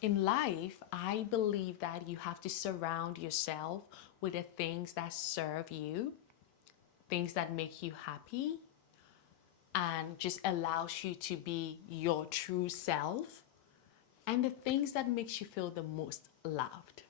In life, I believe that you have to surround yourself with the things that serve you, things that make you happy, and just allows you to be your true self, and the things that makes you feel the most loved.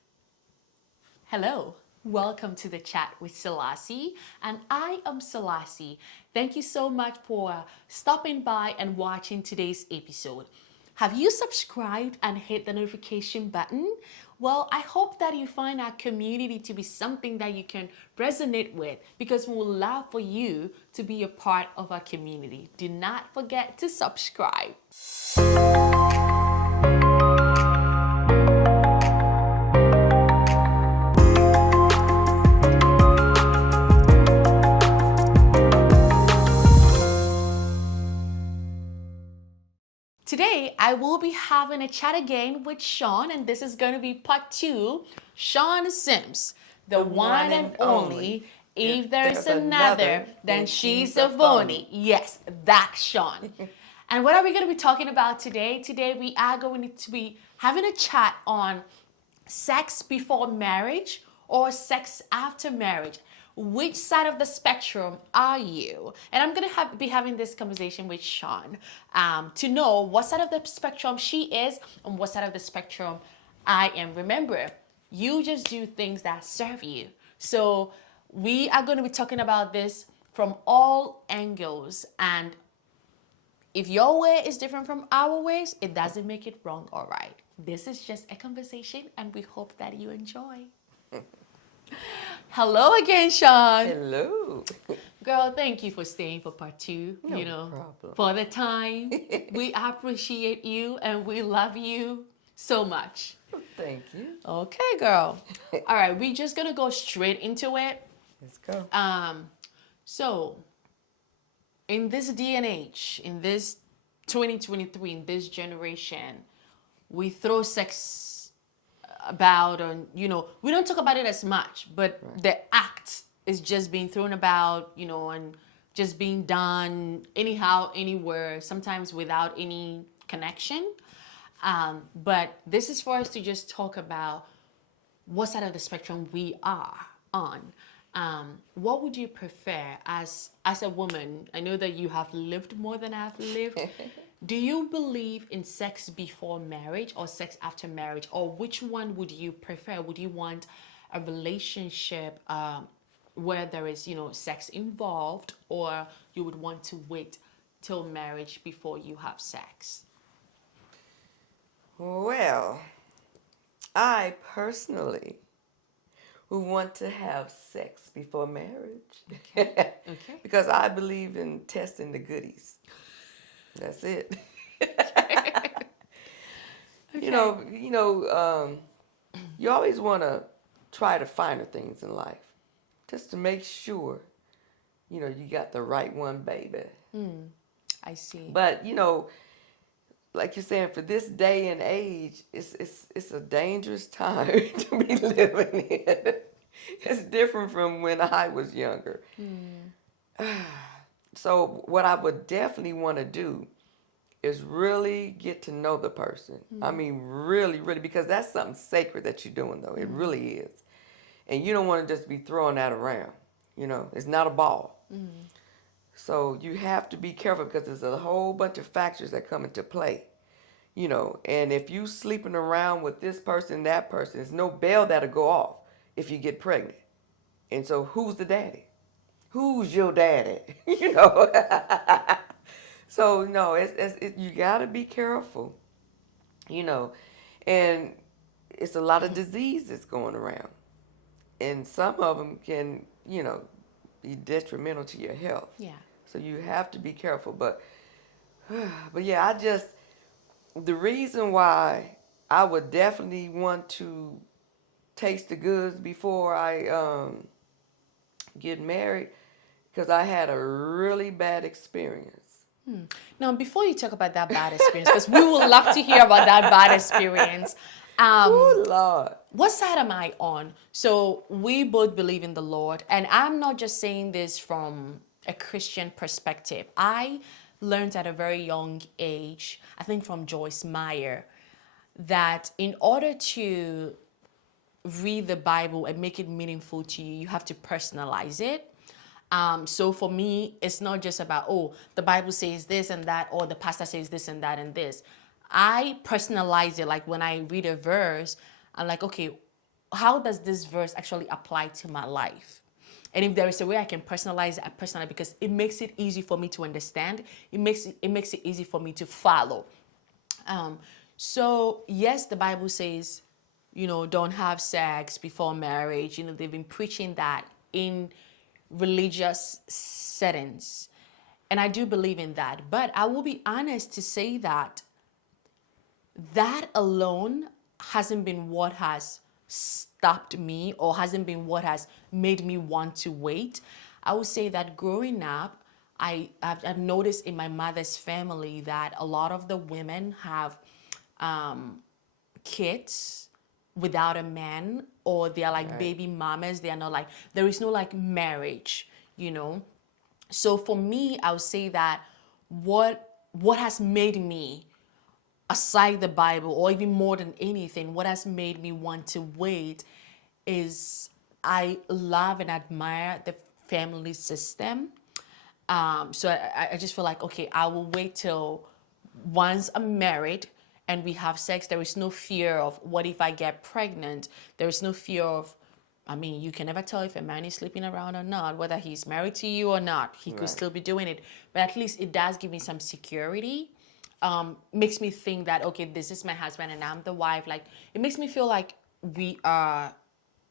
Hello, welcome to the chat with Selassie, and I am Selassie. Thank you so much for stopping by and watching today's episode. Have you subscribed and hit the notification button? Well, I hope that you find our community to be something that you can resonate with, because we would love for you to be a part of our community. Do not forget to subscribe. Today, I will be having a chat again with Shawn, and this is going to be part 2. Shawn Sims, the one and only. If there's another, then she's a phony. Yes, that's Shawn. And what are we going to be talking about today? Today, we are going to be having a chat on sex before marriage or sex after marriage. Which side of the spectrum are you? And I'm going to be having this conversation with Shawn to know what side of the spectrum she is and what side of the spectrum I am. Remember, you just do things that serve you. So we are going to be talking about this from all angles. And if your way is different from our ways, it doesn't make it wrong or right. This is just a conversation, and we hope that you enjoy. Hello again, Shawn. Hello. Girl, thank you for staying for part 2. No problem. For the time. We appreciate you and we love you so much. Thank you. Okay, girl. All right, we're just gonna go straight into it. Let's go. So in this day and age, in this 2023, in this generation, we throw sex about, and we don't talk about it as much, but the act is just being thrown about, and just being done anyhow, anywhere, sometimes without any connection. But this is for us to just talk about what side of the spectrum we are on. What would you prefer as a woman? I know that you have lived more than I've lived. Do you believe in sex before marriage or sex after marriage? Or which one would you prefer? Would you want a relationship where there is, sex involved, or you would want to wait till marriage before you have sex? Well, I personally would want to have sex before marriage. Okay. Because I believe in testing the goodies. That's it. Okay. You always want to try the finer things in life, just to make sure, you got the right one, baby. I see. But like you're saying, for this day and age, it's a dangerous time to be living in. It's different from when I was younger. So what I would definitely want to do is really get to know the person. I mean, really, really, because that's something sacred that you're doing, though. It really is. And you don't want to just be throwing that around. It's not a ball. So you have to be careful, because there's a whole bunch of factors that come into play. And if you sleeping around with this person, that person, there's no bell that'll go off if you get pregnant. And so who's the daddy? Who's your daddy? So no, you gotta be careful. And it's a lot of diseases going around, and some of them can, be detrimental to your health. Yeah. So you have to be careful. But yeah, the reason why I would definitely want to taste the goods before I get married, because I had a really bad experience. Now, before you talk about that bad experience, because we would love to hear about that bad experience. Oh, Lord. What side am I on? So we both believe in the Lord, and I'm not just saying this from a Christian perspective. I learned at a very young age, I think from Joyce Meyer, that in order to read the Bible and make it meaningful to you, you have to personalize it. So for me, it's not just about, oh, the Bible says this and that, or the pastor says this and that and this. I personalize it. Like when I read a verse, I'm like, okay, how does this verse actually apply to my life? And if there is a way I can personalize it, I personalize it because it makes it easy for me to understand. It makes it easy for me to follow. So yes, the Bible says, don't have sex before marriage. They've been preaching that in religious settings. And I do believe in that. But I will be honest to say that alone hasn't been what has stopped me or hasn't been what has made me want to wait. I would say that growing up, I've noticed in my mother's family that a lot of the women have kids without a man, or they're like baby mamas. They are not like, there is no like marriage, So for me, I would say that what has made me, aside the Bible, or even more than anything, what has made me want to wait is I love and admire the family system. So I just feel like, okay, I will wait till once I'm married and we have sex. There is no fear of what if I get pregnant. There is no fear of, you can never tell if a man is sleeping around or not, whether he's married to you or not. He could still be doing it. But at least it does give me some security. Makes me think that, okay, this is my husband and I'm the wife. Like, it makes me feel like we are,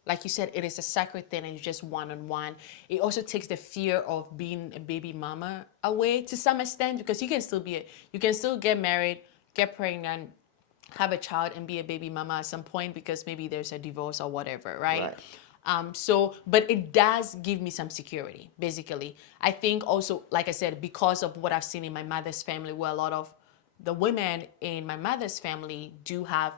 like you said, it is a sacred thing and you're just one-on-one. It also takes the fear of being a baby mama away to some extent, because you can still get married, get pregnant, have a child and be a baby mama at some point, because maybe there's a divorce or whatever, right? But it does give me some security, basically. I think also, like I said, because of what I've seen in my mother's family, where a lot of the women in my mother's family do have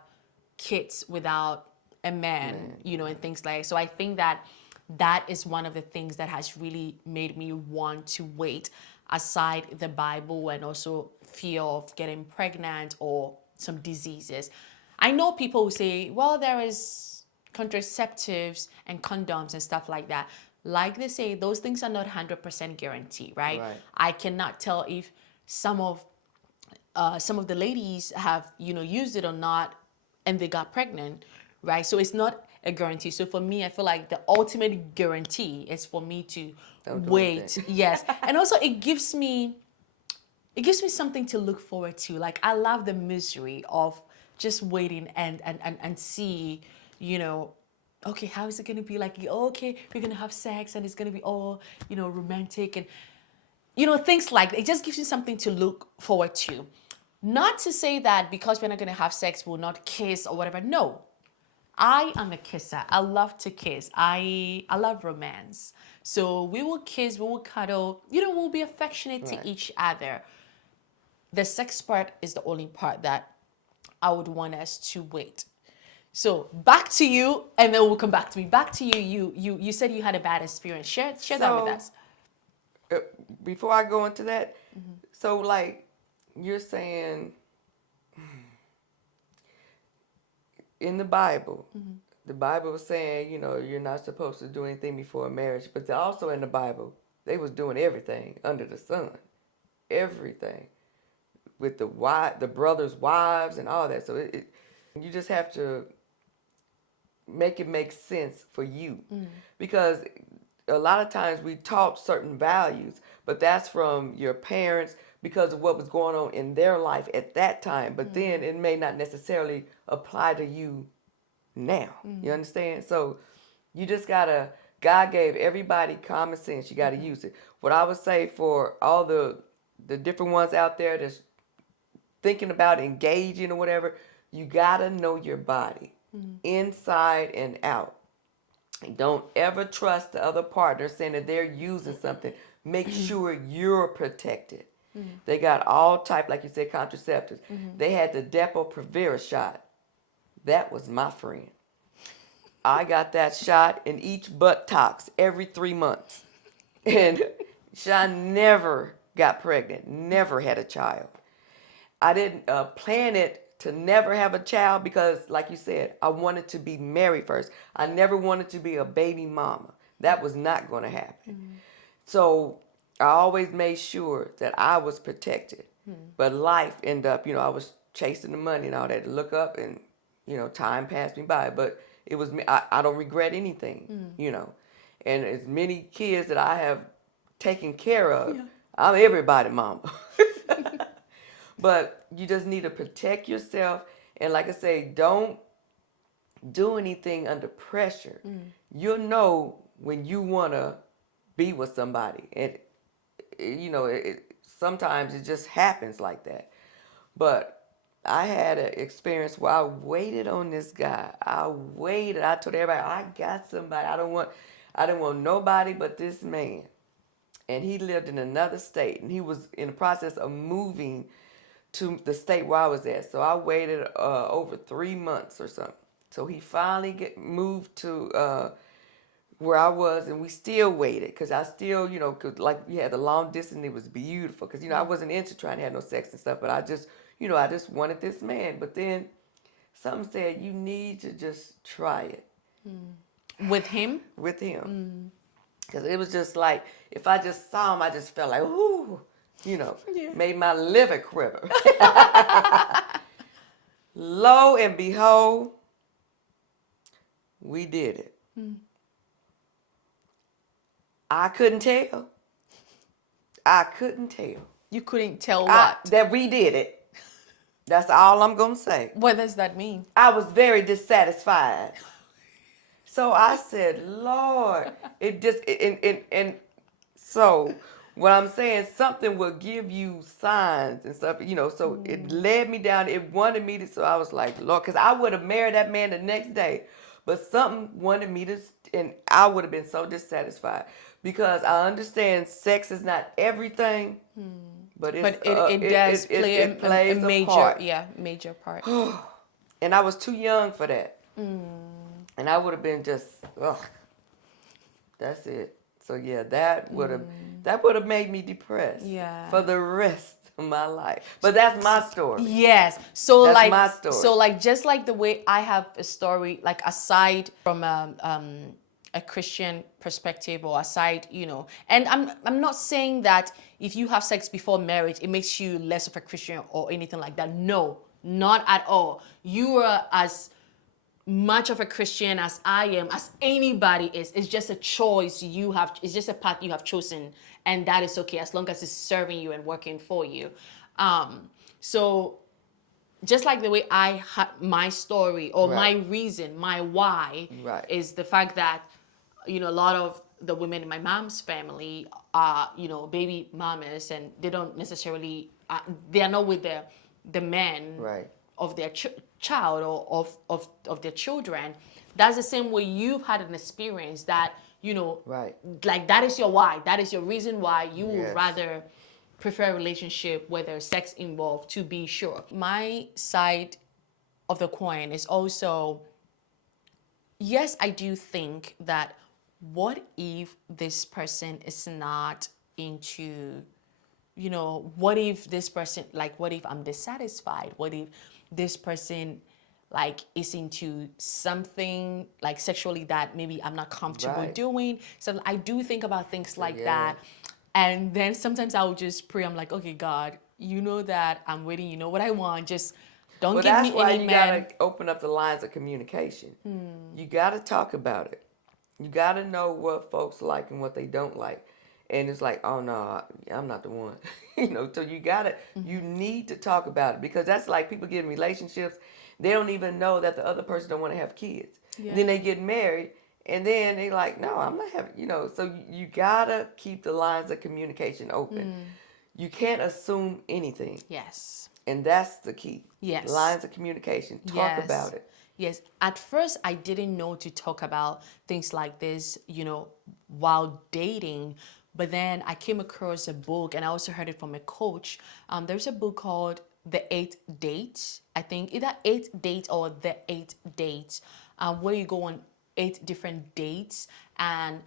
kids without a man, and things like that. So I think that is one of the things that has really made me want to wait, aside the Bible and also fear of getting pregnant or some diseases. I know people who say, well, there is contraceptives and condoms and stuff like that. Like they say, those things are not 100% guaranteed, right? I cannot tell if some of the ladies have, used it or not, and they got pregnant, right? So it's not a guarantee. So for me, I feel like the ultimate guarantee is for me to wait. Yes. And also it gives me something to look forward to. Like, I love the misery of just waiting and see, okay, how is it going to be? Like, okay, we're going to have sex and it's going to be all, romantic and, things like that. It just gives you something to look forward to. Not to say that because we're not going to have sex, we'll not kiss or whatever. No. I am a kisser. I love to kiss. I love romance. So we will kiss, we will cuddle, we'll be affectionate to each other. The sex part is the only part that I would want us to wait. So back to you, and then we'll come back to me. Back to you. You said you had a bad experience. Share that with us. Before I go into that, so like you're saying, in the Bible, the Bible was saying, you're not supposed to do anything before marriage. But also in the Bible, they was doing everything under the sun, everything, with the brothers' wives and all that. So you just have to make it make sense for you, because a lot of times we taught certain values, but that's from your parents because of what was going on in their life at that time. But then it may not necessarily apply to you now. You understand? So you just God gave everybody common sense. You gotta use it. What I would say for all the different ones out there that's thinking about engaging or whatever, you gotta know your body inside and out. Don't ever trust the other partner saying that they're using something. Make sure you're protected. They got all type, like you said, contraceptives. They had the Depo-Provera shot. That was my friend. I got that shot in each buttocks every 3 months. And Shawn never got pregnant, never had a child. I didn't plan it to never have a child because, like you said, I wanted to be married first. I never wanted to be a baby mama. That was not going to happen. So I always made sure that I was protected. But life ended up, I was chasing the money and all that to look up and, time passed me by. But it was me. I don't regret anything, And as many kids that I have taken care of, I'm everybody's mama. But you just need to protect yourself. And like I say, don't do anything under pressure. You'll know when you want to be with somebody. And, sometimes it just happens like that. But I had an experience where I waited on this guy. I waited. I told everybody, I got somebody. I didn't want nobody but this man. And he lived in another state. And he was in the process of moving to the state where I was at. So I waited over 3 months or something. So he finally moved to where I was, and we still waited because I still, cause like we had the long distance, and it was beautiful because, I wasn't into trying to have no sex and stuff, but I just wanted this man. But then something said, you need to just try it. With him? With him. Because it was just like, if I just saw him, I just felt like, ooh, made my liver quiver. Lo and behold, we did it. I couldn't tell. You couldn't tell what? That we did it. That's all I'm going to say. What does that mean? I was very dissatisfied. So I said, Lord, and so what I'm saying, something will give you signs and stuff, so it led me down. It wanted me to, so I was like, Lord, because I would have married that man the next day. But something wanted me to, and I would have been so dissatisfied. Because I understand sex is not everything, but it does play a major part. Major part. And I was too young for that. And I would have been just, that's it. So yeah, that would have made me depressed for the rest of my life. But that's my story. Yes. So that's like my story. So like just like the way I have a story, like aside from a Christian perspective, or aside, and I'm not saying that if you have sex before marriage, it makes you less of a Christian or anything like that. No, not at all. You are as much of a Christian as I am, as anybody is. It's just a choice you have. It's just a path you have chosen, and that is okay as long as it's serving you and working for you. So just like the way I had my story or my reason, my why is the fact that, a lot of the women in my mom's family are, baby mamas, and they don't necessarily, they are not with the men of their child or of their children. That's the same way you've had an experience that, like that is your why. That is your reason why you would rather prefer a relationship where there's sex involved, to be sure. My side of the coin is also, yes, I do think that what if this person is not into, what if this person, like, what if I'm dissatisfied? What if this person, like, is into something, like, sexually that maybe I'm not comfortable doing? So I do think about things like that. And then sometimes I would just pray. I'm like, okay, God, you know that I'm waiting. You know what I want. Just don't give me any man. That's why you got to open up the lines of communication. You got to talk about it. You got to know what folks like and what they don't like. And it's like, oh, no, I'm not the one. So you need to talk about it, because that's like people get in relationships. They don't even know that the other person don't want to have kids. Then they get married, and then they like, no, I'm not having, So you got to keep the lines of communication open. You can't assume anything. Yes. And that's the key. Yes. Lines of communication. Talk about it. Yes. At first, I didn't know to talk about things like this, while dating. But then I came across a book, and I also heard it from a coach. There's a book called The 8th Date. I think either 8th Date or The 8th Date, where you go on 8 different dates, and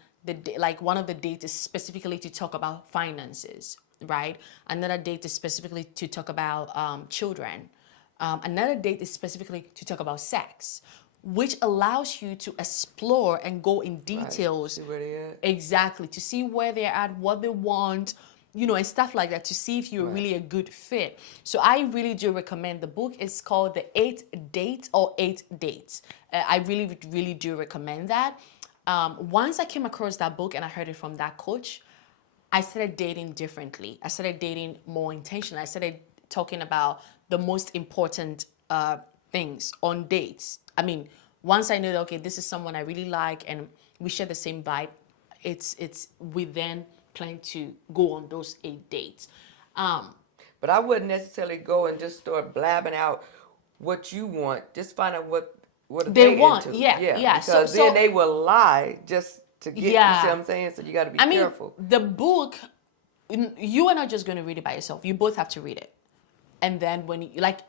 one of the dates is specifically to talk about finances, right? Another date is specifically to talk about children. Another date is specifically to talk about sex, which allows you to explore and go in details. See where they at. Exactly, to see where they're at, what they want, and stuff like that, to see if you're really a good fit. So I really do recommend the book. It's called The 8 Dates. I really, really do recommend that. Once I came across that book and I heard it from that coach, I started dating differently. I started dating more intentionally. I started talking about the most important things on dates. I mean, once I knew that, okay, this is someone I really like and we share the same vibe, we then plan to go on those 8 dates. But I wouldn't necessarily go and just start blabbing out what you want. Just find out what They want. into. Yeah. Because then they will lie just to get, you see what I'm saying? So you got to be careful. The book, you are not just going to read it by yourself. You both have to read it. And then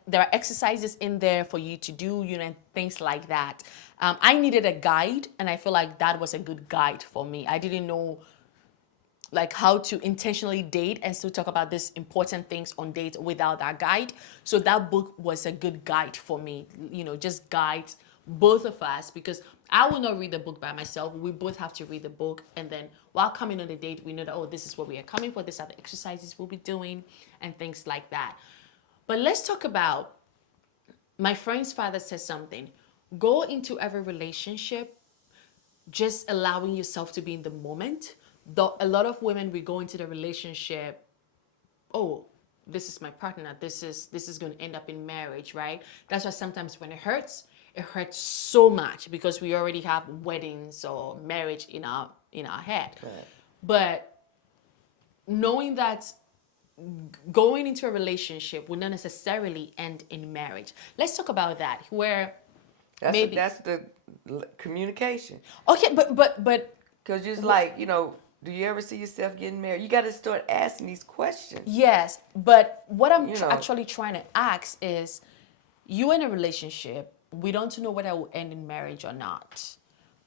there are exercises in there for you to do, and things like that. I needed a guide, and I feel like that was a good guide for me. I didn't know how to intentionally date and still talk about these important things on dates without that guide. So that book was a good guide for me, just guides both of us, because I will not read the book by myself. We both have to read the book. And then while coming on the date, we know that, this is what we are coming for. These are the exercises we'll be doing and things like that. But let's talk about, my friend's father says something. Go into every relationship just allowing yourself to be in the moment. A lot of women, we go into the relationship, this is my partner. This is going to end up in marriage, right? That's why sometimes when it hurts so much because we already have weddings or marriage in our head. Right. But knowing that going into a relationship will not necessarily end in marriage. Let's talk about that. Where that's the communication. Okay, but because just do you ever see yourself getting married? You got to start asking these questions. Yes, but what I'm actually trying to ask is, you in a relationship, we don't know whether it will end in marriage or not,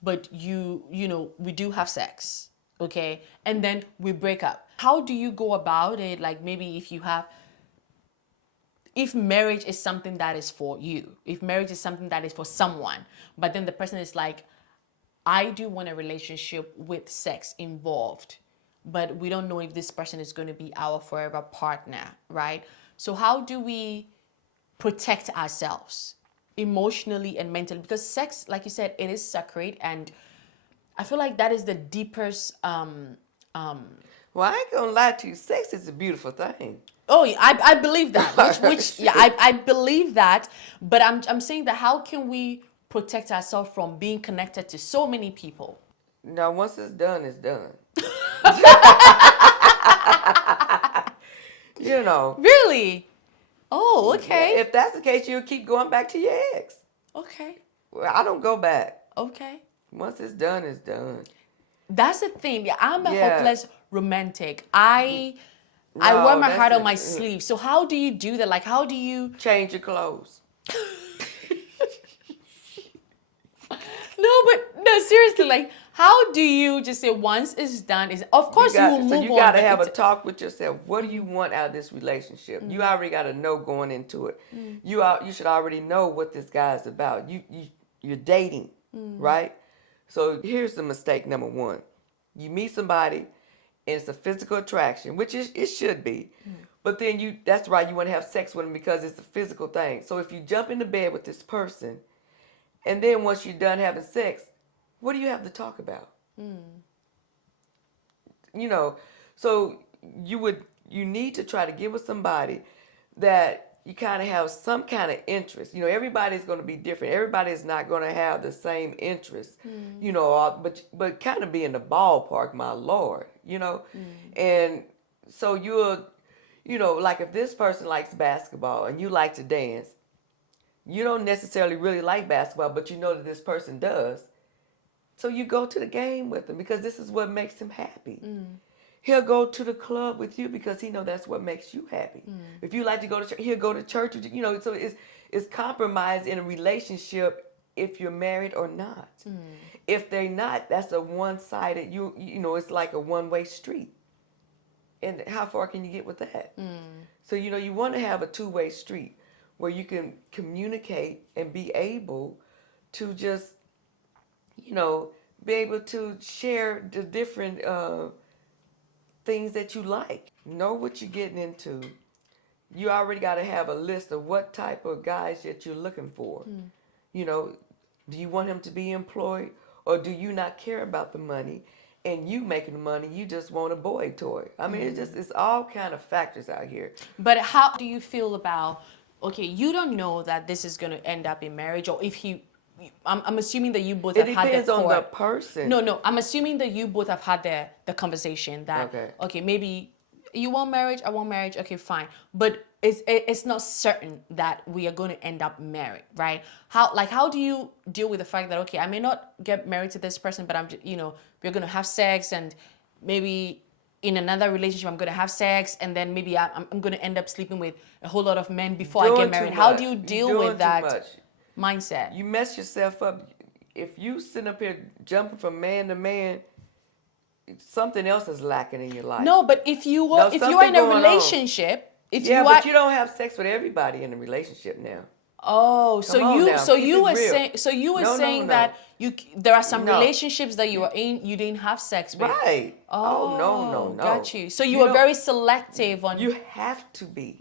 but we do have sex. Okay, and then we break up. How do you go about it? Like, maybe if marriage is something that is for you, if marriage is something that is for someone, but then the person is like, I do want a relationship with sex involved, but we don't know if this person is going to be our forever partner, right? So how do we protect ourselves emotionally and mentally? Because sex, like you said, it is sacred, and I feel like that is the deepest. Well, I ain't gonna lie to you. Sex is a beautiful thing. Oh, I believe that. I believe that. But I'm saying that how can we protect ourselves from being connected to so many people? Now, once it's done, it's done. Really? Oh, okay. If that's the case, you'll keep going back to your ex. Okay. Well, I don't go back. Okay. Once it's done, it's done. That's the thing. Yeah, I'm a hopeless romantic. I wear my heart on my sleeve. So how do you do that? Like, how do you change your clothes? No, seriously, like, how do you just say once it's done is, of course you will move on. So you got to have a talk with yourself. What do you want out of this relationship? You already got to know going into it. You should already know what this guy is about. You're dating, right? So here's the mistake number 1. You meet somebody and it's a physical attraction, which it should be. But then that's right, you want to have sex with them because it's a physical thing. So if you jump into bed with this person, and then once you're done having sex, what do you have to talk about? So you need to try to get with somebody that you kind of have some kind of interest. Everybody's going to be different. Everybody's not going to have the same interest, but kind of be in the ballpark, my Lord, And so like if this person likes basketball and you like to dance, you don't necessarily really like basketball, but you know that this person does. So you go to the game with him because this is what makes him happy. He'll go to the club with you because he knows that's what makes you happy. If you like to go to church, he'll go to church with you. So it's compromise in a relationship if you're married or not. If they're not, that's a one-sided, it's like a one-way street. And how far can you get with that? So, you want to have a two-way street. where you can communicate and be able to just, be able to share the different things that you like. Know what you're getting into. You already got to have a list of what type of guys that you're looking for. Do you want him to be employed, or do you not care about the money and you making the money, you just want a boy toy? I mean, it's all kind of factors out here. But how do you feel about, okay, you don't know that this is going to end up in marriage, or if he, I'm assuming that you both have had the It depends on the person. No, I'm assuming that you both have had the conversation that, okay, maybe you want marriage, I want marriage, okay, fine. But it's not certain that we are going to end up married, right? How do you deal with the fact that, okay, I may not get married to this person, but we're going to have sex, and maybe in another relationship I'm going to have sex, and then maybe I'm going to end up sleeping with a whole lot of men before I get married. How do you deal with that mindset? You mess yourself up. If you sitting up here jumping from man to man, something else is lacking in your life. No, but if you are in a relationship, but you don't have sex with everybody in a relationship now. Oh, so you were saying that there are some relationships that you are in, you didn't have sex with. Right. Oh, no. Got you. So you were very selective on. You have to be.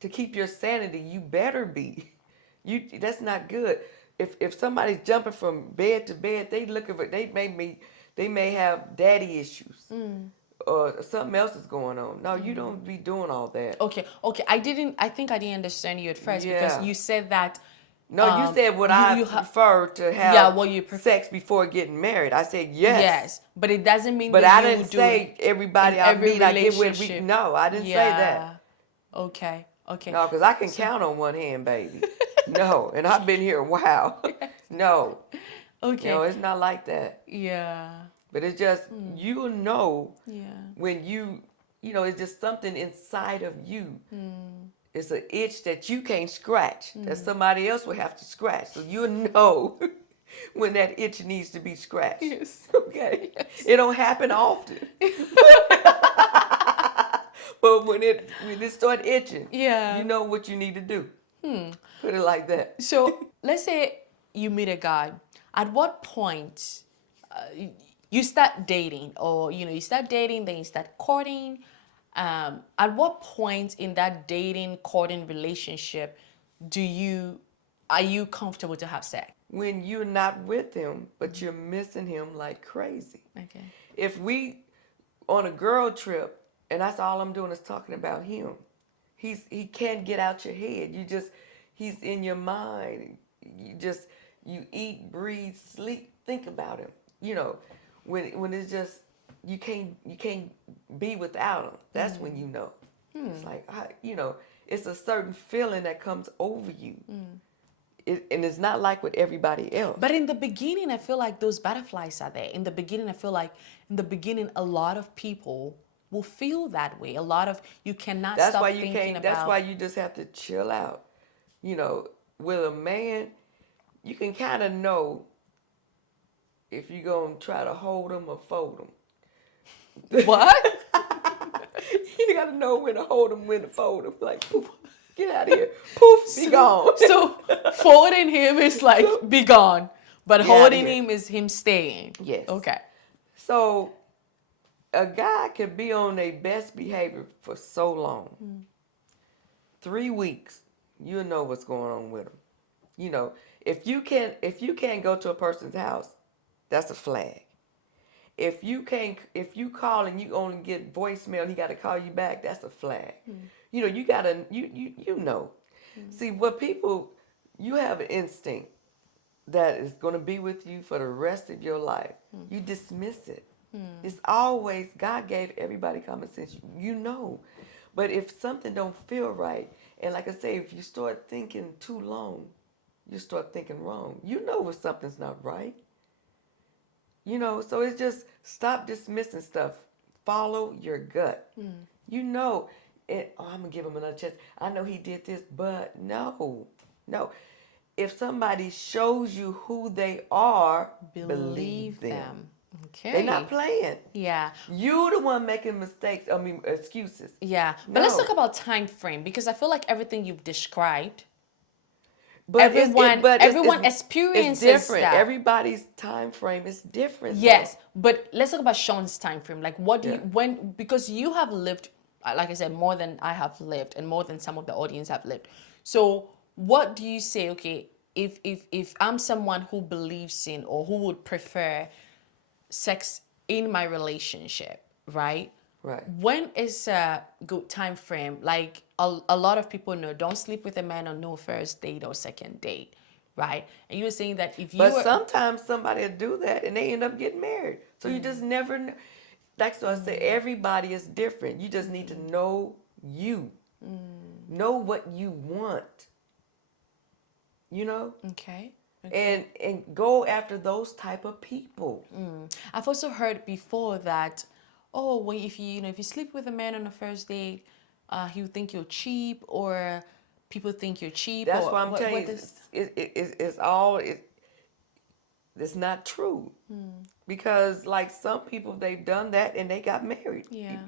To keep your sanity, you better be. That's not good. If somebody's jumping from bed to bed, they may have daddy issues. Or something else is going on. No, you don't be doing all that. Okay. I think I didn't understand you at first because you said that. No, you said I prefer to have sex before getting married. I said yes. Yes, but it doesn't mean. But I didn't say everybody I meet I get with. No, I didn't say that. Okay. No, because I can count on one hand, baby. No, and I've been here a while. No. Okay. No, it's not like that. Yeah. But it's just, when it's just something inside of you. It's an itch that you can't scratch, that somebody else will have to scratch. So you know when that itch needs to be scratched. Yes. Okay? Yes. It don't happen often. But when it start itching, you know what you need to do. Put it like that. So let's say you meet a guy. At what point you start dating, or you start dating, then you start courting? At what point in that dating, courting relationship are you comfortable to have sex? When you're not with him, but you're missing him like crazy. Okay. If we on a girl trip and that's all I'm doing is talking about him, he can't get out your head. He's in your mind. You eat, breathe, sleep, think about him. When it's just you can't be without him. That's when you know. It's like it's a certain feeling that comes over you. And it's not like with everybody else. But in the beginning, I feel like those butterflies are there. In the beginning, I feel like a lot of people will feel that way. You cannot stop thinking about. That's why you just have to chill out. With a man, you can kind of know if you're going to try to hold him or fold him. What? You got to know when to hold him, when to fold him. Like, poof, get out of here. Poof, be gone. So folding him is like, be gone. But holding him is him staying. Yes. Okay. So a guy can be on their best behavior for so long. 3 weeks, you'll know what's going on with him. If you can't go to a person's house, that's a flag. If you call and you only get voicemail, he got to call you back, that's a flag. You gotta know. See, what people, you have an instinct that is going to be with you for the rest of your life. You dismiss it. It's always, God gave everybody common sense. But if something don't feel right, and like I say, if you start thinking too long, you start thinking wrong. When something's not right. So it's just stop dismissing stuff. Follow your gut. I'm going to give him another chance. I know he did this, but no. If somebody shows you who they are, believe them. Okay. They're not playing. Yeah. You the one making mistakes. I mean, excuses. Yeah. But let's No. talk about time frame, because I feel like everything you've described, But everyone it's experiences different. that. Everybody's time frame is different. Yes, but let's talk about Shawn's time frame. Like, what do you, Yeah. when, because you have lived, like I said, more than I have lived, and more than some of the audience have lived. So, what do you say? Okay, if I'm someone who believes in, or who would prefer sex in my relationship, right? Right. When is a good time frame? Like, a lot of people know, don't sleep with a man on no first date or second date, right? And you were saying that if you But were, sometimes somebody will do that and they end up getting married. So you just never know. That's what I say. Everybody is different. You just need to know you. Know what you want. You know? okay. And go after those type of people. I've also heard before that, oh, well, if you sleep with a man on the first date, he'll think you're cheap, or people think you're cheap. That's or why I'm telling you, does- it's not true. Because like some people, they've done that and they got married. Yeah.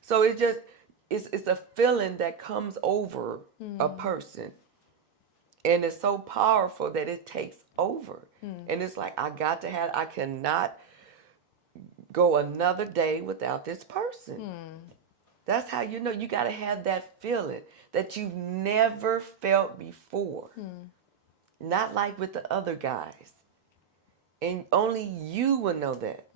So it's a feeling that comes over a person. And it's so powerful that it takes over. And it's like, I cannot go another day without this person. That's how you know you got to have that feeling that you've never felt before. Not like with the other guys. And only you will know that.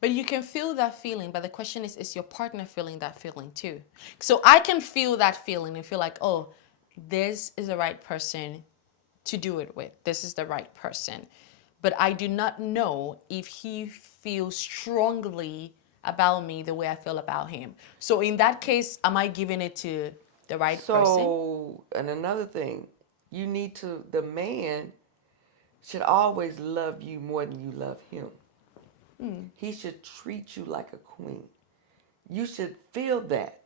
But you can feel that feeling. But the question is your partner feeling that feeling too? So I can feel that feeling and feel like, oh, this is the right person to do it with. This is the right person. But I do not know if he feels strongly about me the way I feel about him. So in that case, am I giving it to the right person? So, and another thing, the man should always love you more than you love him. He should treat you like a queen. You should feel that.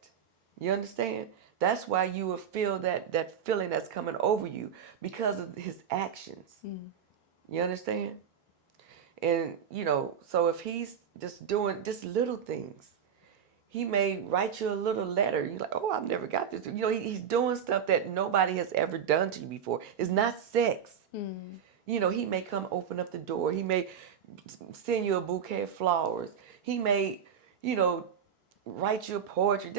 You understand? That's why you will feel that feeling that's coming over you because of his actions. You understand? And, so if he's just doing just little things, he may write you a little letter. You're like, oh, I've never got this. He's doing stuff that nobody has ever done to you before. It's not sex. He may come open up the door. He may send you a bouquet of flowers. He may, write you a poetry.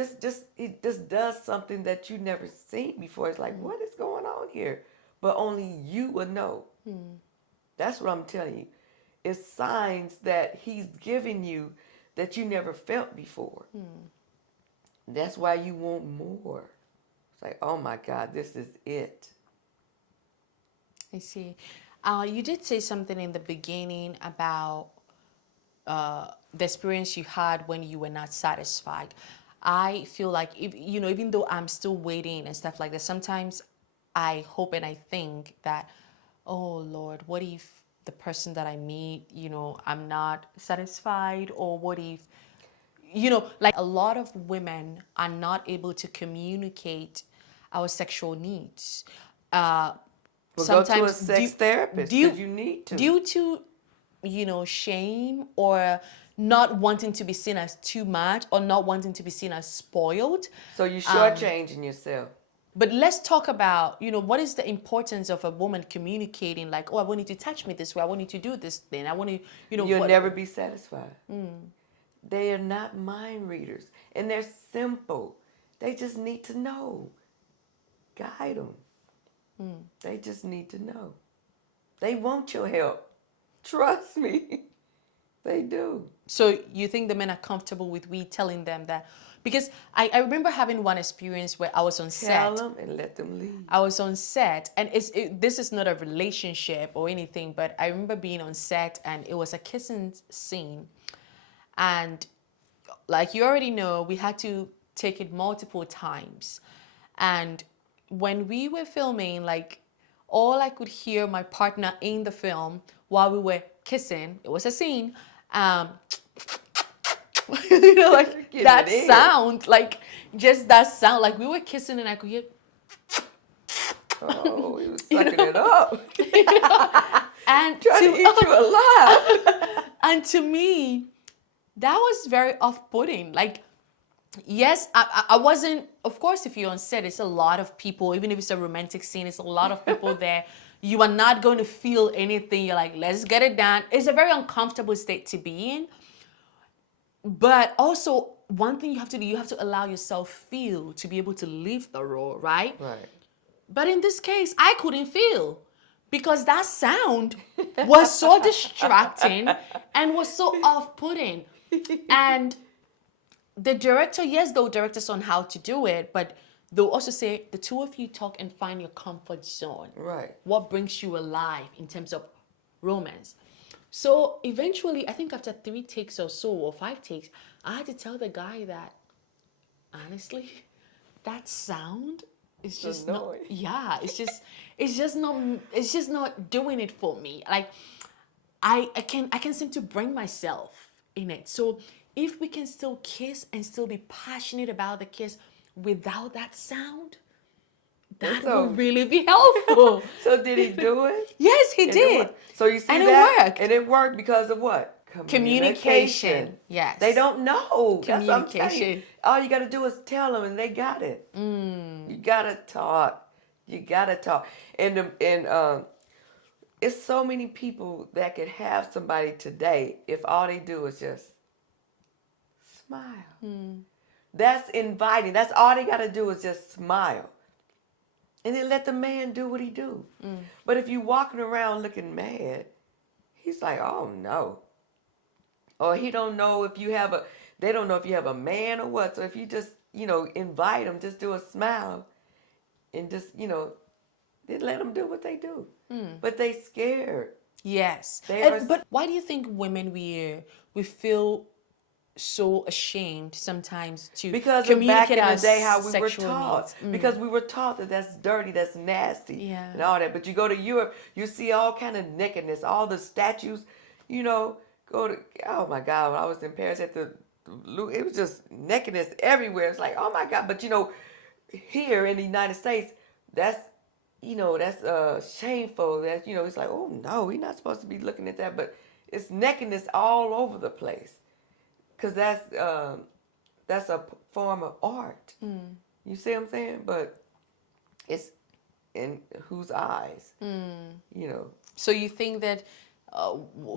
He just does something that you never seen before. It's like, what is going on here? But only you will know. That's what I'm telling you. It's signs that he's giving you that you never felt before. That's why you want more. It's like, oh my God, this is it. I see. You did say something in the beginning about the experience you had when you were not satisfied. I feel like, even though I'm still waiting and stuff like that, sometimes I hope and I think that, oh Lord, what if the person that I meet, I'm not satisfied? Or what if, like a lot of women are not able to communicate our sexual needs. Well, go to a sex therapist because you need to. Due to, shame, or not wanting to be seen as too much, or not wanting to be seen as spoiled. So you're shortchanging yourself. But let's talk about, what is the importance of a woman communicating, like, oh, I want you to touch me this way. I want you to do this thing. I want you, You'll never be satisfied. They are not mind readers. And they're simple. They just need to know. Guide them. They just need to know. They want your help. Trust me. They do. So you think the men are comfortable with we telling them that? Because I remember having one experience where I was on set. Tell them and let them leave. I was on set, and this is not a relationship or anything, but I remember being on set, and it was a kissing scene. And like you already know, we had to take it multiple times. And when we were filming, like, all I could hear my partner in the film while we were kissing, it was a scene, like that sound, like just that sound, like we were kissing and I could hear. Oh, he was sucking it up. And trying to eat you alive. And to me, that was very off-putting. Like, yes, I wasn't, of course, if you're on set, it's a lot of people, even if it's a romantic scene, it's a lot of people there. You are not going to feel anything. You're like, let's get it done. It's a very uncomfortable state to be in. But also, one thing you have to do, you have to allow yourself feel to be able to leave the role, right? Right. But in this case, I couldn't feel because that sound was so distracting and was so off-putting. And the director, yes, they'll direct us on how to do it, but they'll also say, the two of you talk and find your comfort zone. Right. What brings you alive in terms of romance. So eventually, I think after 3 takes or so, or 5 takes, I had to tell the guy that, honestly, that sound is just not, yeah, it's just not doing it for me. Like, I can seem to bring myself in it. So if we can still kiss and still be passionate about the kiss without that sound, that would really be helpful. So did he do it? Yes, he did. So you see and that? It worked. And it worked because of what? Communication. Yes. They don't know. Communication. That's what I'm saying. All you got to do is tell them, and they got it. You got to talk. You got to talk. And it's so many people that could have somebody today if all they do is just smile. That's inviting. That's all they got to do is just smile. And then let the man do what he do. But if you walking around looking mad, he's like, oh no. Or he don't know if you have they don't know if you have a man or what. So if you just, invite them, just do a smile and just, then let them do what they do. But they scared. Yes. But why do you think women, we feel so ashamed sometimes to communicate back in the day how we were sexual taught. needs? Because we were taught that that's dirty, that's nasty, and all that. But you go to Europe, you see all kind of nakedness, all the statues, oh my God, when I was in Paris at it was just nakedness everywhere. It's like, oh my God. But here in the United States, that's shameful. That, it's like, oh no, we're not supposed to be looking at that. But it's nakedness all over the place. Because that's a form of art. You see what I'm saying? But it's in whose eyes, So you think that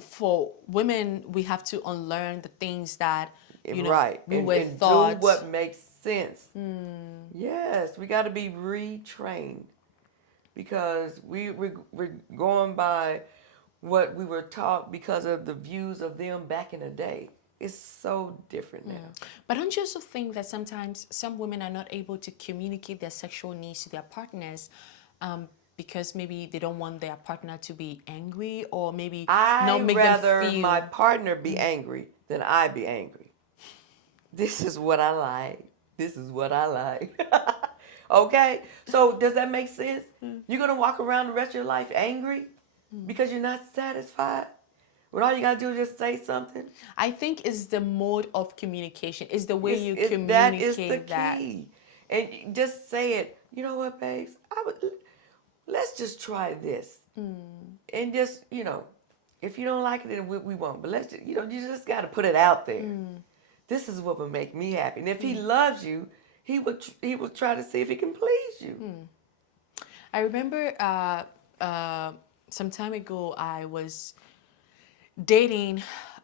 for women, we have to unlearn the things that, right. we were and taught. do what makes sense. Yes, we got to be retrained. Because we're going by what we were taught because of the views of them back in the day. It's so different now. But don't you also think that sometimes some women are not able to communicate their sexual needs to their partners because maybe they don't want their partner to be angry, or maybe not make them feel... I'd rather my partner be angry than I be angry. This is what I like. This is what I like. Okay? So does that make sense? You're going to walk around the rest of your life angry because you're not satisfied? When all you got to do is just say something? I think it's the mode of communication. It's the way you communicate that. Is the key. And just say it. You know what, babes? Let's just try this. And just, if you don't like it, then we won't. But let's just, you just got to put it out there. This is what would make me happy. And if he loves you, he will try to see if he can please you. I remember some time ago I was dating,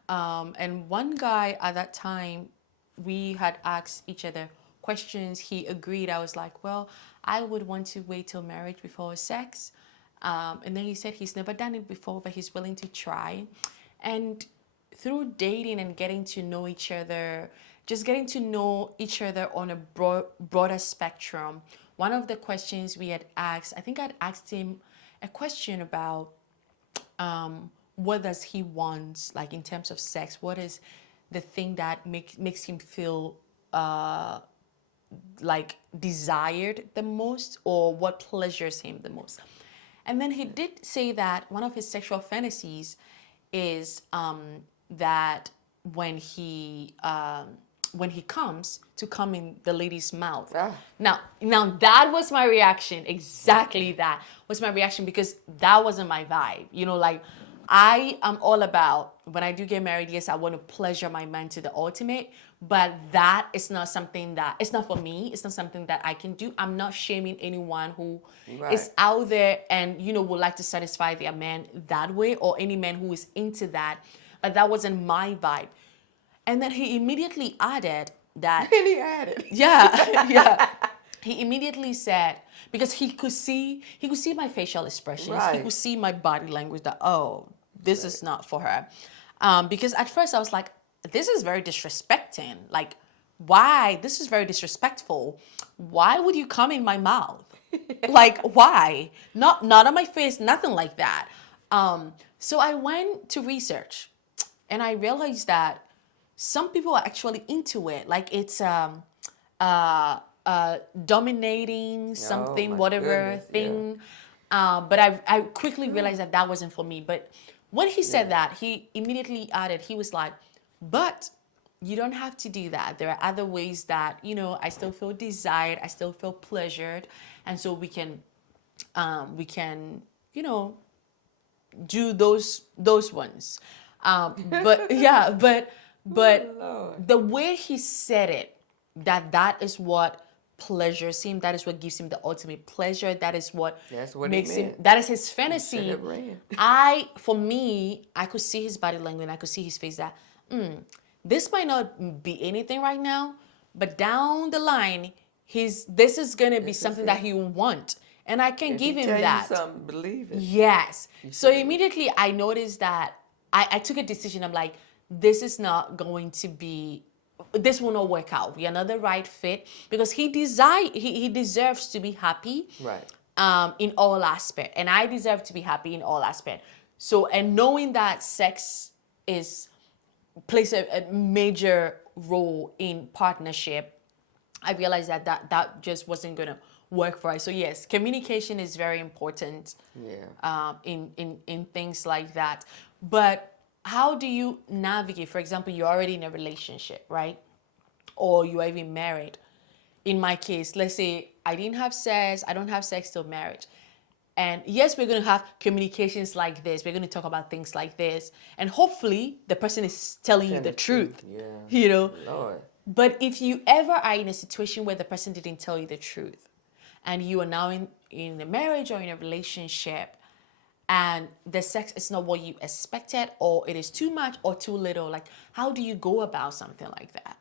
and one guy at that time, we had asked each other questions. He agreed. I was like, well, I would want to wait till marriage before sex. And then he said he's never done it before, but he's willing to try. And through dating and getting to know each other, just getting to know each other on a broader spectrum, one of the questions we had asked, I think I'd asked him a question about what does he want, like in terms of sex? What is the thing that makes him feel like desired the most, or what pleasures him the most? And then he did say that one of his sexual fantasies is that when he comes, to come in the lady's mouth. Now that was my reaction. Exactly, that was my reaction, because that wasn't my vibe. Like, I am all about, when I do get married, yes, I want to pleasure my man to the ultimate, but that is not something that, it's not for me. It's not something that I can do. I'm not shaming anyone who is Right. out there and, would like to satisfy their man that way, or any man who is into that. But that wasn't my vibe. And then he immediately added that, And he added. yeah, yeah. He immediately said, because he could see my facial expressions, he Right. could see my body language, that, oh, this is not for her. Because at first I was like, this is very disrespecting. Like, why? This is very disrespectful. Why would you come in my mouth? Like, why? Not on my face, nothing like that. So I went to research, and I realized that some people are actually into it. Like, it's dominating something, my whatever goodness, yeah. thing. But I quickly realized that that wasn't for me. But when he said that, he immediately added, he was like, but you don't have to do that. There are other ways that, I still feel desired, I still feel pleasured. And so we can, do those ones. But yeah, but Lord. the way he said it, that is what pleasures him, that is what gives him the ultimate pleasure, that is what That's what he makes him, meant. that is his Should fantasy. have ran. For me, I could see his body language, and I could see his face, that this might not be anything right now, but down the line, this is gonna be This is something it. that he will want, and I can If give he him tell that. you something, believe it. Yes. So should. immediately I noticed that I took a decision. I'm like, this is not going to be, this will not work out. We are not the right fit, because he deserves to be happy. Right. In all aspect, and I deserve to be happy in all aspect. So, and knowing that sex plays a major role in partnership, I realized that just wasn't gonna work for us. So yes, communication is very important. Yeah. In things like that. But how do you navigate? For example, you're already in a relationship, right? Or you are even married. In my case, let's say I didn't have sex, I don't have sex till marriage. And yes, we're going to have communications like this. We're going to talk about things like this. And hopefully the person is telling you the truth. Yeah. Lord. But if you ever are in a situation where the person didn't tell you the truth, and you are now in a marriage or in a relationship, and the sex is not what you expected, or it is too much or too little, like, how do you go about something like that?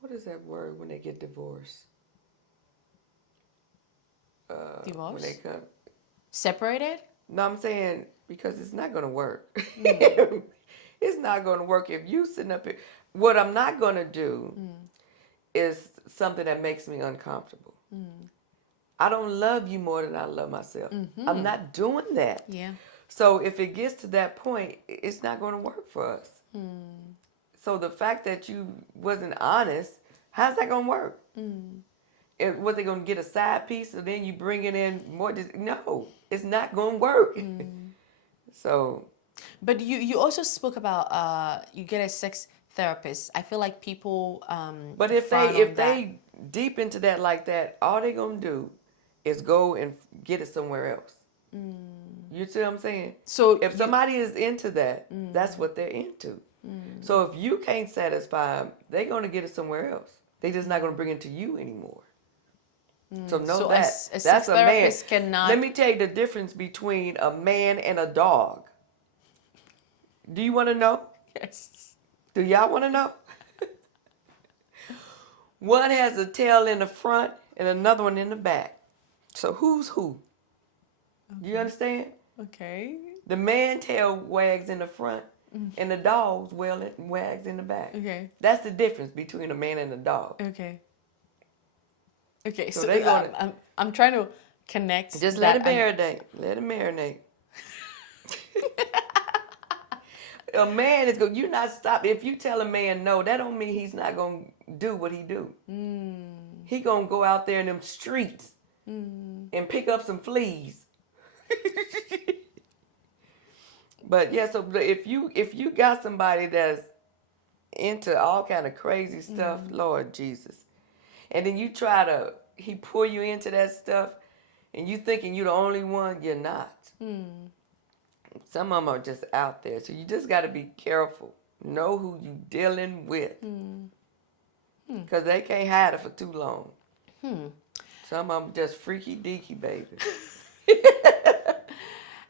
What is that word when they get divorced? Divorce? When they come. Separated? No, I'm saying because it's not going to work. It's not going to work if you sitting up here. What I'm not going to do is something that makes me uncomfortable. I don't love you more than I love myself. I'm not doing that. Yeah. So if it gets to that point, it's not going to work for us. So the fact that you wasn't honest, how's that going to work? What, they going to get a side piece and then you bring it in more? No, it's not going to work. So. But you also spoke about you get a sex therapist. I feel like people But if frown on they deep into that like that, all they gonna do is go and get it somewhere else. You see what I'm saying? So if somebody is into that, that's what they're into. So if you can't satisfy them, they're gonna get it somewhere else. They're just not gonna bring it to you anymore. So know so that a that's sex a man. therapist cannot. Let me tell you the difference between a man and a dog. Do you want to know? Yes. Do y'all want to know? One has a tail in the front and another one in the back. So who's who? Do you understand? Okay. The man tail wags in the front and the dog's wags in the back. Okay. That's the difference between a man and a dog. Okay. Okay. So So they gonna- I'm trying to connect. Just that let it marinate. Let it marinate. A man is going. You're not stopping. If you tell a man no, that don't mean he's not gonna do what he do. He gonna go out there in them streets and pick up some fleas. But yeah, so if you got somebody that's into all kind of crazy stuff, Lord Jesus, and then he pull you into that stuff, and you thinking you the only one, you're not. Some of them are just out there. So you just got to be careful. Know who you dealing with. Because they can't hide it for too long. Some of them just freaky deaky, baby.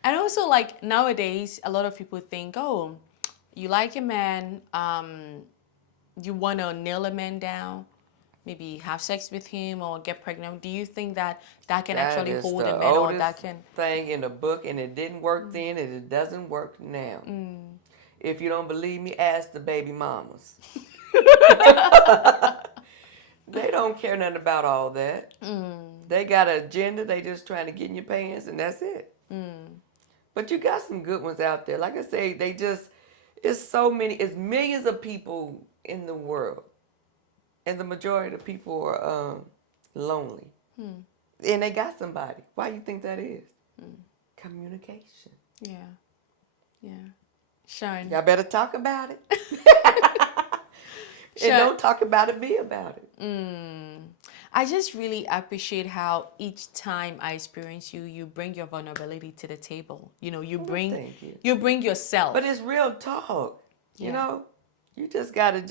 And also, like, nowadays, a lot of people think, oh, you like a man, you want to nail a man down, maybe have sex with him or get pregnant. Do you think that can actually is hold the a man, or oldest that can... thing in the book, and it didn't work then, and it doesn't work now. If you don't believe me, ask the baby mamas. They don't care nothing about all that. They got an agenda. They just trying to get in your pants, and that's it. But you got some good ones out there. Like I say, it's so many, it's millions of people in the world. And the majority of people are lonely. And they got somebody. Why do you think that is? Communication. Yeah. Shawn. Y'all better talk about it. And Shawn. don't talk about it, be about it. I just really appreciate how each time I experience you, you bring your vulnerability to the table. You know, you bring yourself. But it's real talk. Yeah. You know, you just gotta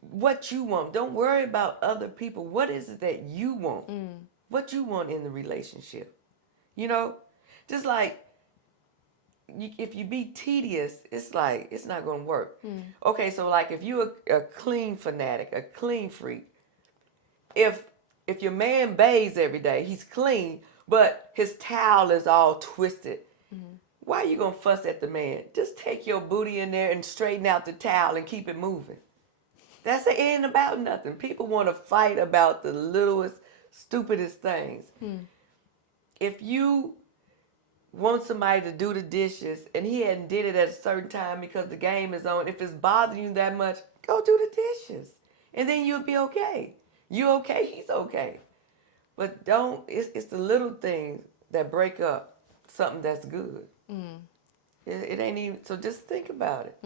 what you want. Don't worry about other people. What is it that you want? What you want in the relationship? You know, just like if you be tedious, it's like it's not gonna work. Okay, so like if you're a clean fanatic, a clean freak, if your man bathes every day, he's clean, but his towel is all twisted. Why are you gonna fuss at the man? Just take your booty in there and straighten out the towel and keep it moving. That's the end about nothing. People want to fight about the littlest, stupidest things. If you want somebody to do the dishes and he hadn't did it at a certain time because the game is on, if it's bothering you that much, go do the dishes. And then you'll be okay. You okay, he's okay. But it's the little things that break up something that's good. It ain't even, so just think about it.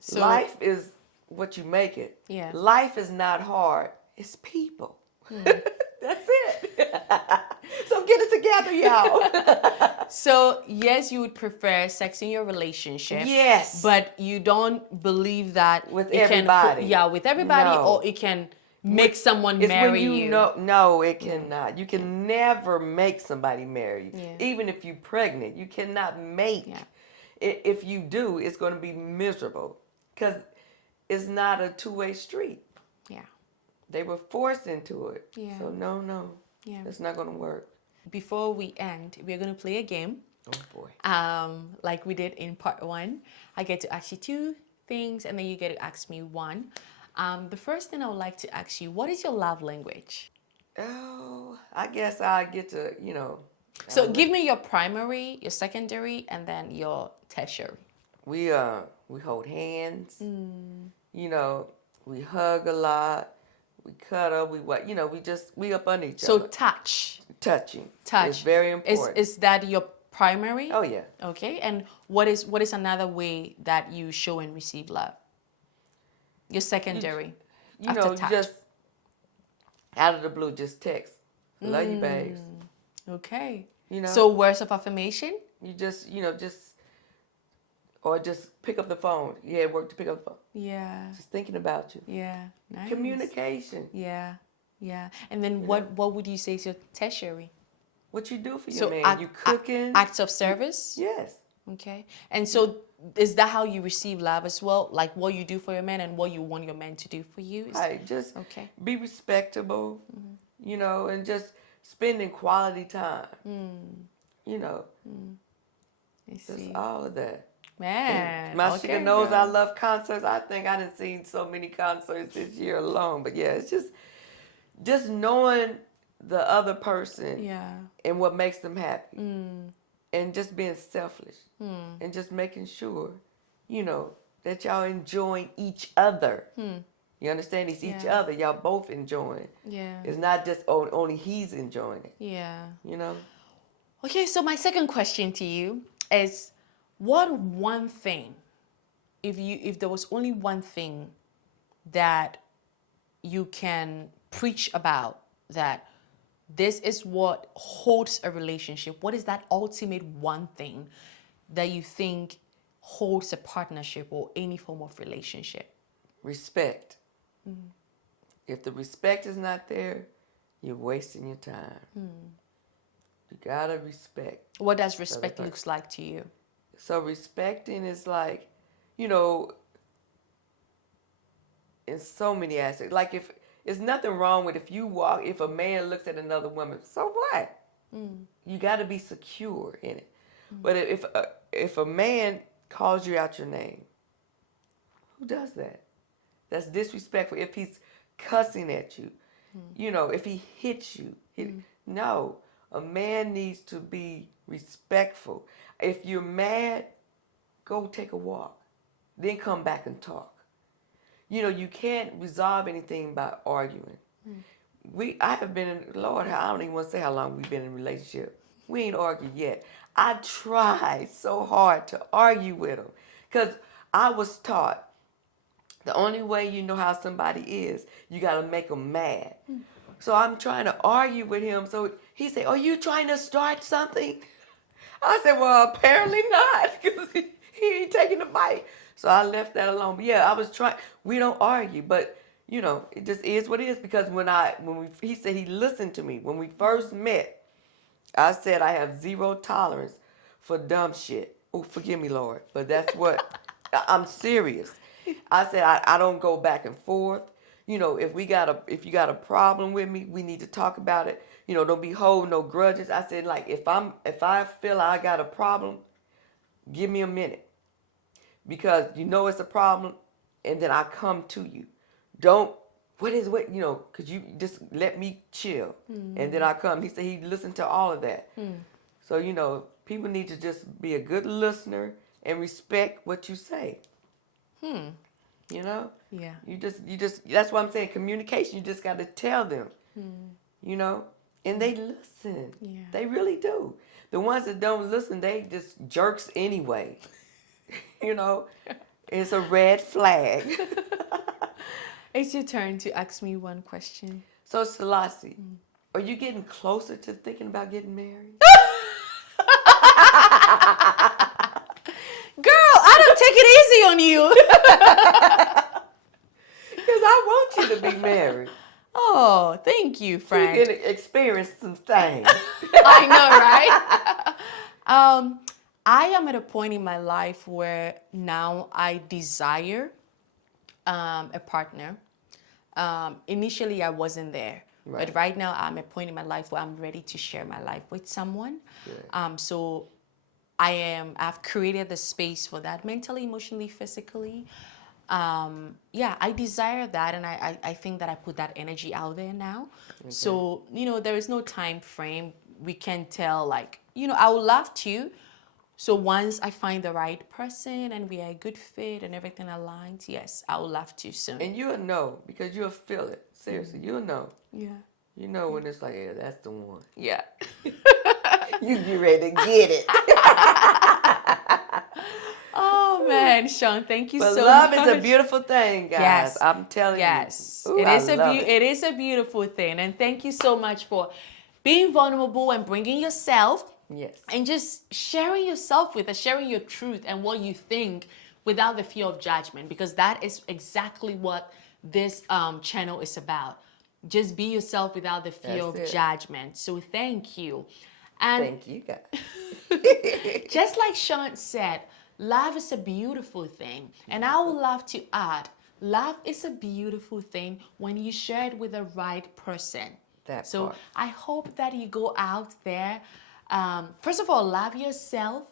So, life is what you make it. Yeah. Life is not hard. It's people. That's it. So get it together, y'all. So yes, you would prefer sex in your relationship. Yes. But you don't believe that With it everybody. with everybody, No. or it can make someone It's marry when you. No, it cannot. You can never make somebody marry you. Yeah. Even if you're pregnant, you cannot make. Yeah. If you do, it's going to be miserable because it's not a two-way street. Yeah. They were forced into it. Yeah. So no. Yeah. It's not going to work. Before we end, we're going to play a game. Oh boy. Like we did in part 1. I get to ask you 2 things, and then you get to ask me 1. The first thing I would like to ask you, what is your love language? Oh, I guess I get to, So give me your primary, your secondary, and then your tertiary. We hold hands. We hug a lot. We cuddle. We up under each other. So touch. Touching. Touch. It's very important. Is that your primary? Oh yeah. Okay. And what is another way that you show and receive love? Your secondary. After touch. Just out of the blue, just text. Love you, babes. Okay. You know. So words of affirmation? You just or just pick up the phone. You had work to pick up the phone. Yeah. Just thinking about you. Yeah. Nice. Communication. Yeah. Yeah. And then what would you say is your tertiary? What you do for your So man? You cooking? Acts of service? Yes. Okay. And so is that how you receive love as well? Like what you do for your man and what you want your man to do for you? Just okay. Be respectable, and just spending quality time. I see. Just all of that. Man. My okay, chica knows girl. I love concerts. I think I done seen so many concerts this year alone. But yeah, it's just knowing the other person and what makes them happy. And just being selfish. And just making sure, that y'all enjoying each other. You understand? It's each other. Y'all both enjoying. Yeah. It's not just only he's enjoying it. Yeah. Okay, so my second question to you is, what one thing, if there was only one thing that you can preach about, that this is what holds a relationship. What is that ultimate one thing that you think holds a partnership or any form of relationship? Respect. If the respect is not there, you're wasting your time. You gotta respect. What does respect looks like to you? So respecting is like, you know, in so many aspects. Like if there's nothing wrong with if a man looks at another woman, so what? You got to be secure in it. But if a man calls you out your name, who does that? That's disrespectful. If he's cussing at you, you know, if he hits you, no. A man needs to be respectful. If you're mad, go take a walk. Then come back and talk. You know, you can't resolve anything by arguing. I have been in, Lord, I don't even want to say how long we've been in a relationship. We ain't argued yet. I tried so hard to argue with him because I was taught the only way you know how somebody is, you got to make them mad. So I'm trying to argue with him. So he said, "Are you trying to start something?" I said, "Well, apparently not, because he ain't taking the bite." So I left that alone. But yeah, I was trying. We don't argue, but you know, it just is what it is. Because he said he listened to me when we first met. I said I have zero tolerance for dumb shit. Oh, forgive me, Lord, but that's what I'm serious. I said I don't go back and forth. You know, if you got a problem with me, we need to talk about it. You know, don't be holding no grudges. I said, like, if I feel I got a problem, give me a minute. Because you know it's a problem, and then I come to you. Because you just let me chill. And then I come. He said he listened to all of that. So, you know, people need to just be a good listener and respect what you say. You know? Yeah. You just that's why I'm saying communication, you just got to tell them. You know? And they listen. Yeah. They really do. The ones that don't listen, they just jerks anyway. You know? It's a red flag. It's your turn to ask me one question. So, Selassie, are you getting closer to thinking about getting married? Girl, I don't take it easy on you. Because I want you to be married. Oh, thank you, friend. You can experience some things. I know, right? I am at a point in my life where now I desire a partner. Initially, I wasn't there. Right. But right now, I'm at a point in my life where I'm ready to share my life with someone. Good. So I've created the space for that mentally, emotionally, physically. I desire that, and I think that I put that energy out there now. Okay. So, you know, there is no time frame. We can tell, like, you know, I would love to. So once I find the right person and we are a good fit and everything aligns, yes, I would love to soon. And you'll know, because you'll feel it. Seriously, you'll know. Yeah. You know when it's like, yeah, that's the one. Yeah. You get ready to get it. Oh man, Shawn, thank you but so love much. is a beautiful thing, guys. Yes. I'm telling you. Yes. Ooh, It is a beautiful thing. And thank you so much for being vulnerable and bringing yourself. Yes. And just sharing yourself with us, sharing your truth and what you think without the fear of judgment, because that is exactly what this channel is about. Just be yourself without the fear of judgment. So thank you. And thank you, guys. just like Shawn said, love is a beautiful thing. And I would love to add, love is a beautiful thing when you share it with the right person. So part. I hope that you go out there. First of all, love yourself,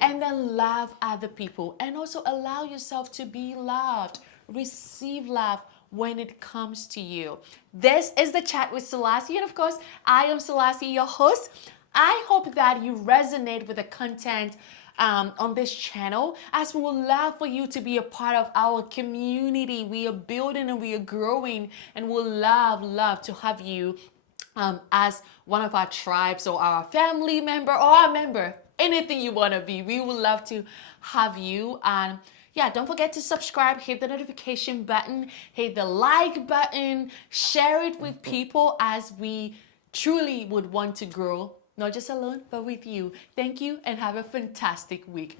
and then love other people, and also allow yourself to be loved. Receive love when it comes to you. This is the Chat with Selassie, and of course, I am Selassie, your host. I hope that you resonate with the content on this channel, as we would love for you to be a part of our community. We are building and we are growing, and we'll love to have you as one of our tribes or our family member or our member, anything you want to be. We would love to have you. And yeah, don't forget to subscribe, hit the notification button, hit the like button, share it with people as we truly would want to grow, not just alone, but with you. Thank you and have a fantastic week.